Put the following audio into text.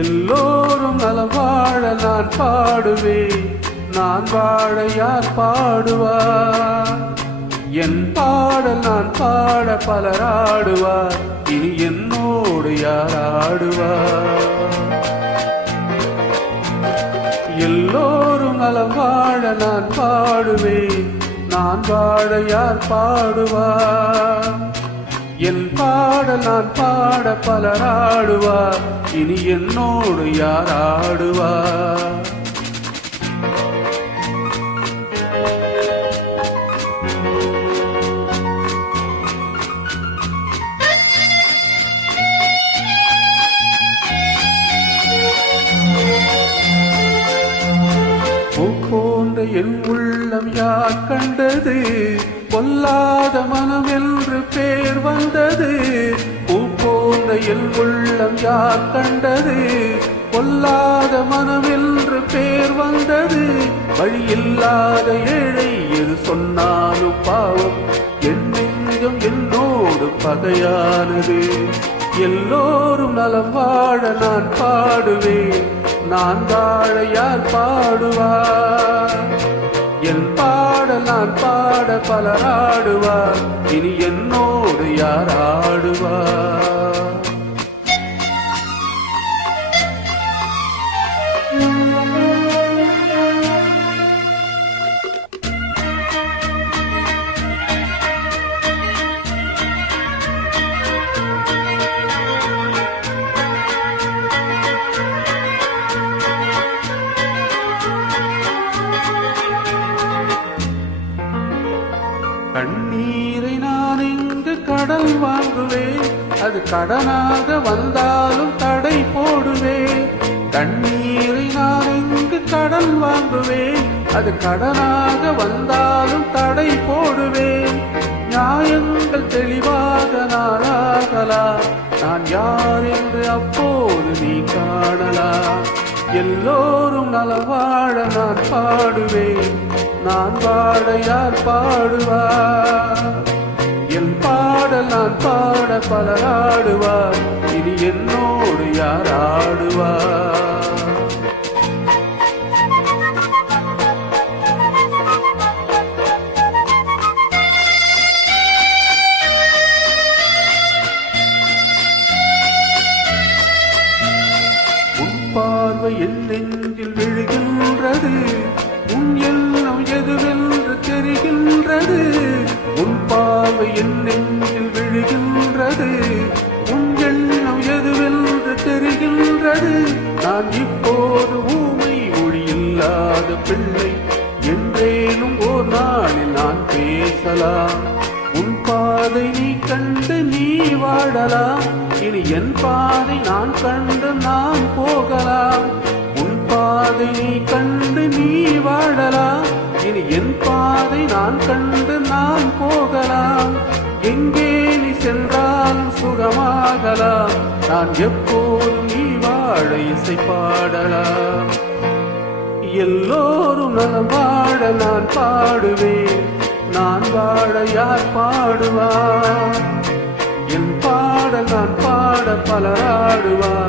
எல்லோரும் நலம் வாழ நான் பாடுவேன், நான் வாழ யார் பாடுவார்? என் பாடல் நான் பாட பலர் ஆடுவார், இனி என்னோடு யார் ஆடுவார்? எல்லோரும் நலம் வாழ நான் பாடுவேன், நான் வாழ யார் பாடுவார்? என் பாடல் நான் பாட பலர் ஆடுவார், இனி என்னோடு யார் ஆடுவார்? போன்ற என் உள்ளம் யார் கண்டது? பொல்லாத மனம் என்று பேர் வந்தது. பூ போன்ற என் உள்ளம் யார் கண்டது? பொல்லாத மனம் என்று பேர் வந்தது. வழியில்லாத ஏழை எது சொன்னாலும் பாவம், என் நெஞ்சம் என்னோடு பகையானது. எல்லோரும் நலம் வாழ நான் பாடுவேன், நான் வாழ யார் பாடுவார்? என் பாடல் நான் பாட பலர் ஆடுவார், இனி என்னோடு யார் ஆடுவார்? கண்ணீரை நான் இங்கு கடல் வாங்குவேன், அது கடனாக வந்தாலும் தடை போடுவேன். கண்ணீரை நான் இங்கு கடல் வாங்குவேன், அது கடனாக வந்தாலும் தடை போடுவேன். நியாயங்கள் தெளிவாக நாளாகலாம், நான் யார் என்று அப்போது நீ காணலாம். எல்லோரும் நலம் வாழ நான் பாடுவேன், நான் வாழ யார் பாடுவார்? என் பாடல் நான் பாட பலர் ஆடுவார், இனி என்னோடு யார் ஆடுவார்? உன் பார்வை என் நெஞ்சில் விழுகின்றது, உன் எண்ணம் எதுவென்று தெரிகின்றது. உன் பார்வை என் நெஞ்சில் விழுகின்றது, உன் எண்ணம் எதுவென்று தெரிகின்றது. நான் இப்போது ஊமை மொழி இல்லாத பிள்ளை, என்றேனும் ஓர் நாளில் நான் பேசலாம். உன் பாதை நீ கண்டு நீ வாழலாம், இனி என் பாதை நான் கண்டு நான் போகலாம். உன் பாதை நீ கண்டு நீ வாழலாம், இனி என் பாதை நான் கண்டு நான் போகலாம். எங்கே நீ சென்றாலும் சுகமாகலாம், நான் எப்போதும் நீ வாழ இசை பாடலாம். எல்லோரும் நலம் வாழ நான் பாடுவேன், நான் வாழ யார் பாடுவார்? என் பாடல் நான் பாட பலர் ஆடுவார்,